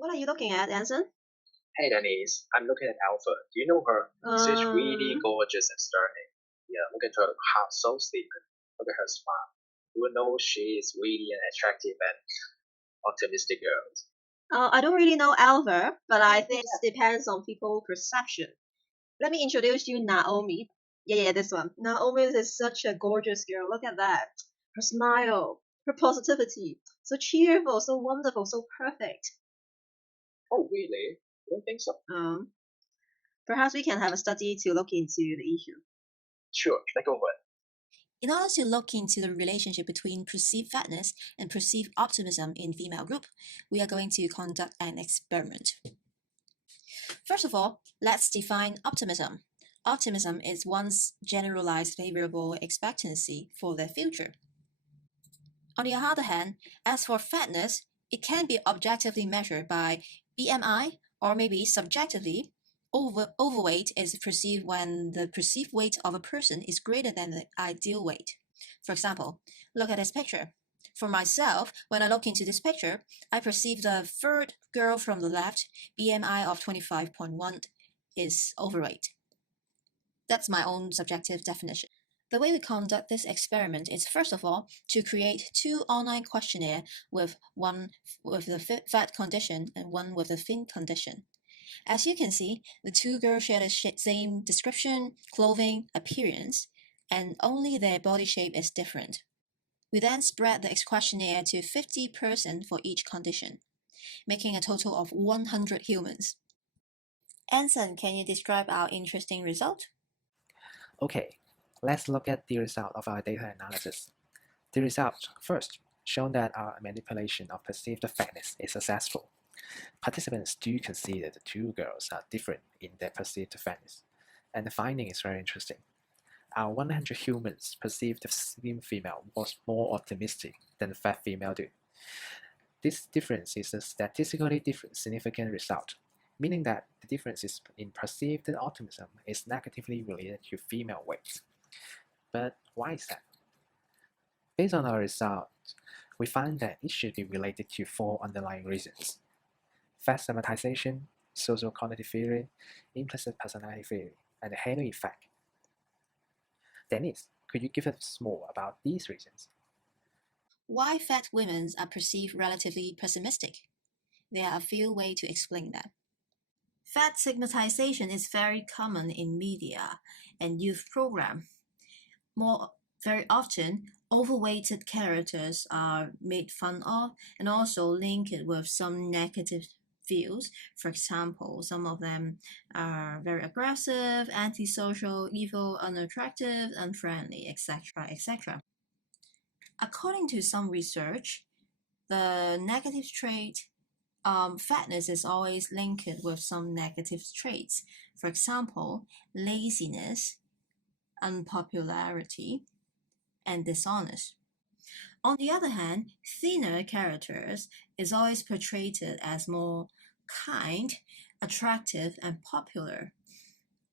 What are you looking at, Anson? Hey Denise, I'm looking at Alpha. Do you know her? She's really Um, gorgeous and stunning. Yeah, look at her heart so sleek. Look at her smile. You know she is really an attractive and optimistic girl. I don't really know Alva, but I think it depends on people's perception. Let me introduce you Naomi. Yeah, this one. Naomi is such a gorgeous girl. Look at that. Her smile, her positivity. So cheerful, so wonderful, so perfect. Oh, really? You don't think so? Perhaps we can have a study to look into the issue. Sure, take over. In order to look into the relationship between perceived fatness and perceived optimism in female group, we are going to conduct an experiment. First of all, let's define optimism. Optimism is one's generalized favorable expectancy for the future. On the other hand, as for fatness, it can be objectively measured by BMI or maybe subjectively. Overweight is perceived when the perceived weight of a person is greater than the ideal weight. For example, look at this picture. For myself, when I look into this picture, I perceive the third girl from the left, BMI of 25.1, is overweight. That's my own subjective definition. The way we conduct this experiment is first of all to create two online questionnaires with one with the fat condition and one with the thin condition. As you can see, the two girls share the same description, clothing, appearance, and only their body shape is different. We then spread the questionnaire to 50 persons for each condition, making a total of 100 humans. Anson, can you describe our interesting result? Okay, let's look at the result of our data analysis. The result, first, shown that our manipulation of perceived fatness is successful. Participants do consider the two girls are different in their perceived fatness, and the finding is very interesting. Our 100 humans perceived the slim female was more optimistic than the fat female do. This difference is a statistically significant result, meaning that the differences in perceived optimism is negatively related to female weight. But why is that? Based on our results, we find that it should be related to four underlying reasons: fat stigmatization, social cognitive theory, implicit personality theory, and the halo effect. Dennis, could you give us more about these reasons? Why fat women are perceived relatively pessimistic? There are a few ways to explain that. Fat stigmatization is very common in media and youth program. Very often, overweighted characters are made fun of and also linked with some negative views. For example, some of them are very aggressive, antisocial, evil, unattractive, unfriendly, etc., etc. According to some research, the negative trait fatness is always linked with some negative traits. For example, laziness, unpopularity, and dishonest. On the other hand, thinner characters is always portrayed as more kind, attractive, and popular.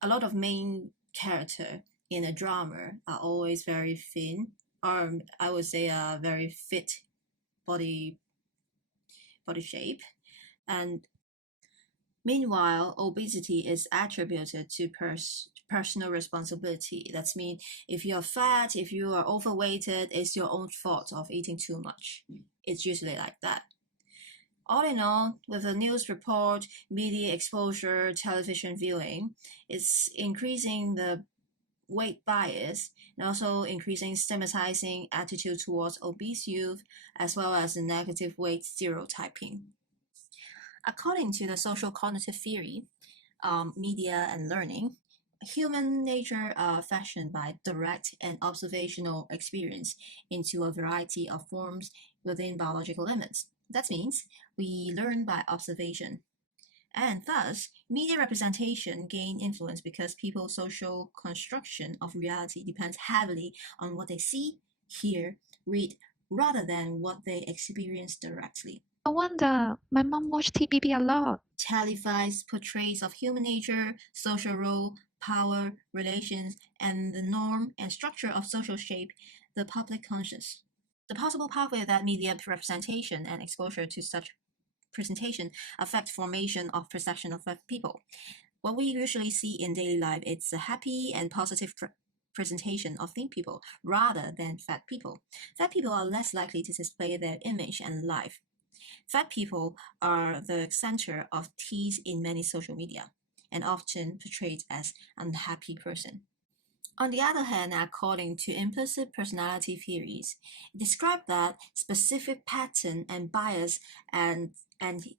A lot of main character in a drama are always very thin, or I would say a very fit body shape. And meanwhile, obesity is attributed to personal responsibility. That's mean if you're fat, if you are overweighted, it's your own fault of eating too much. It's usually like that. All in all, with the news report, media exposure, television viewing, it's increasing the weight bias and also increasing stigmatizing attitude towards obese youth as well as the negative weight stereotyping. According to the social cognitive theory, media and learning, human nature are fashioned by direct and observational experience into a variety of forms within biological limits. That means we learn by observation. And thus, media representation gain influence because people's social construction of reality depends heavily on what they see, hear, read, rather than what they experience directly. No wonder my mom watched TBB a lot. Televised portraits of human nature, social role, power, relations, and the norm and structure of social shape the public conscious. The possible pathway that media representation and exposure to such presentation affect formation of perception of fat people. What we usually see in daily life, it's a happy and positive presentation of thin people rather than fat people. Fat people are less likely to display their image and life. Fat people are the center of tease in many social media and often portrayed as unhappy person. On the other hand, according to implicit personality theories, it describes that specific pattern and bias and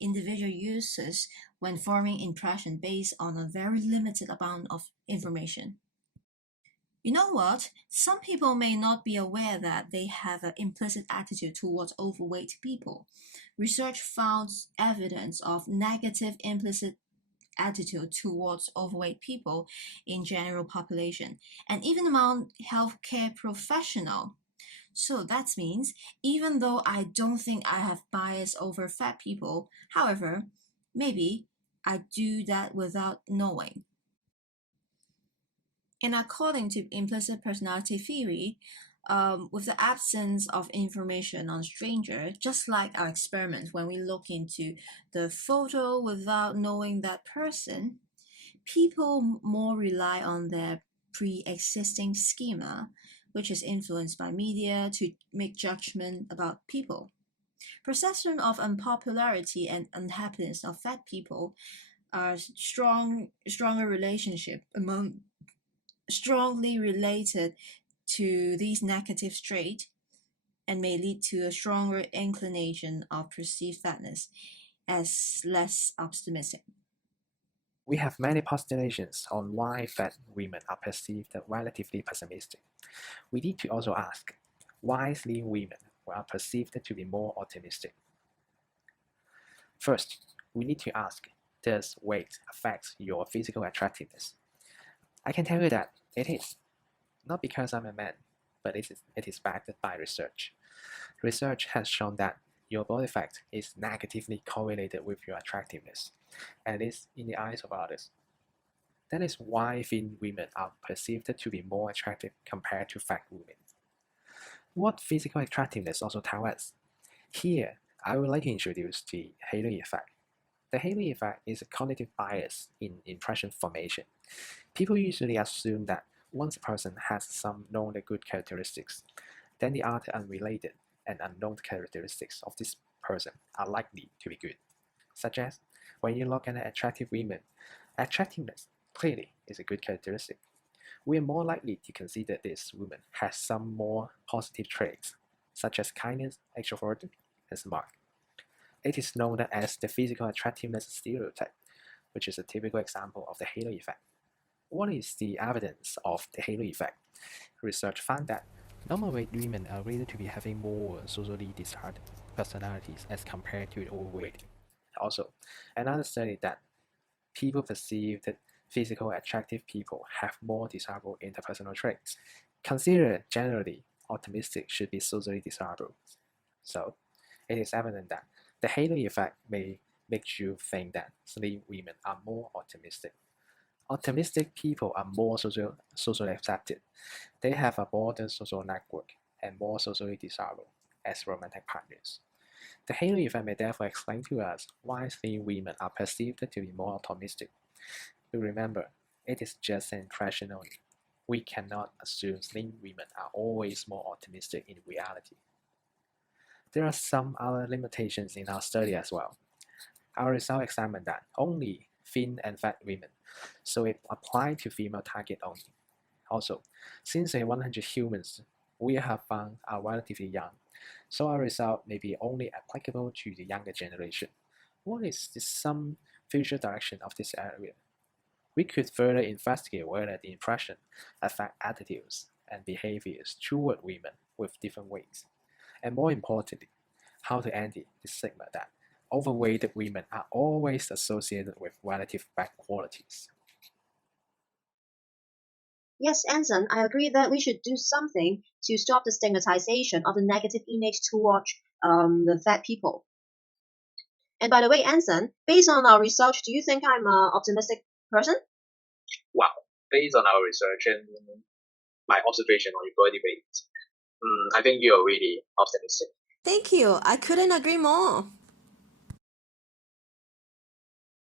individual uses when forming impression based on a very limited amount of information. You know what? Some people may not be aware that they have an implicit attitude towards overweight people. Research found evidence of negative implicit attitude towards overweight people in general population and even among healthcare professional. So that means even though I don't think I have bias over fat people, however, maybe I do that without knowing. And according to implicit personality theory, with the absence of information on stranger, just like our experiment when we look into the photo without knowing that person, people more rely on their pre-existing schema, which is influenced by media to make judgment about people. Perception of unpopularity and unhappiness of fat people are stronger relationship among strongly related to these negative traits and may lead to a stronger inclination of perceived fatness as less optimistic. We have many postulations on why fat women are perceived as relatively pessimistic. We need to also ask why slim women are perceived to be more optimistic. First, we need to ask, does weight affect your physical attractiveness? I can tell you that it is. Not because I'm a man, but it is backed by research. Research has shown that your body fat is negatively correlated with your attractiveness, at least in the eyes of others. That is why thin women are perceived to be more attractive compared to fat women. What physical attractiveness also tells us? Here, I would like to introduce the halo effect. The halo effect is a cognitive bias in impression formation. People usually assume that once a person has some known good characteristics, then the other unrelated and unknown characteristics of this person are likely to be good. Such as, when you look at attractive women, attractiveness clearly is a good characteristic. We are more likely to consider this woman has some more positive traits, such as kindness, extroverted, and smart. It is known as the physical attractiveness stereotype, which is a typical example of the halo effect. What is the evidence of the halo effect? Research found that normal weight women are rated to be having more socially desired personalities as compared to overweight. Also, another study that people perceive that physical attractive people have more desirable interpersonal traits. Considered generally optimistic should be socially desirable. So, it is evident that the halo effect may make you think that slim women are more optimistic. Optimistic people are more socially accepted. They have a broader social network and more socially desirable as romantic partners. The halo effect may therefore explain to us why slim women are perceived to be more optimistic. But remember, it is just an impression only. We cannot assume slim women are always more optimistic in reality. There are some other limitations in our study as well. Our result examined that only thin and fat women, so it applied to female target only. Also, since in 100 humans we have found are relatively young, so our result may be only applicable to the younger generation. What is some future direction of this area? We could further investigate whether the impression affect attitudes and behaviors toward women with different weights. And more importantly, how to end the stigma that overweight women are always associated with relative bad qualities. Yes, Anson, I agree that we should do something to stop the stigmatization of the negative image towards the fat people. And by the way, Anson, based on our research, do you think I'm an optimistic person? Wow, based on our research and my observation on your body weight, I think you're really optimistic. Thank you. I couldn't agree more.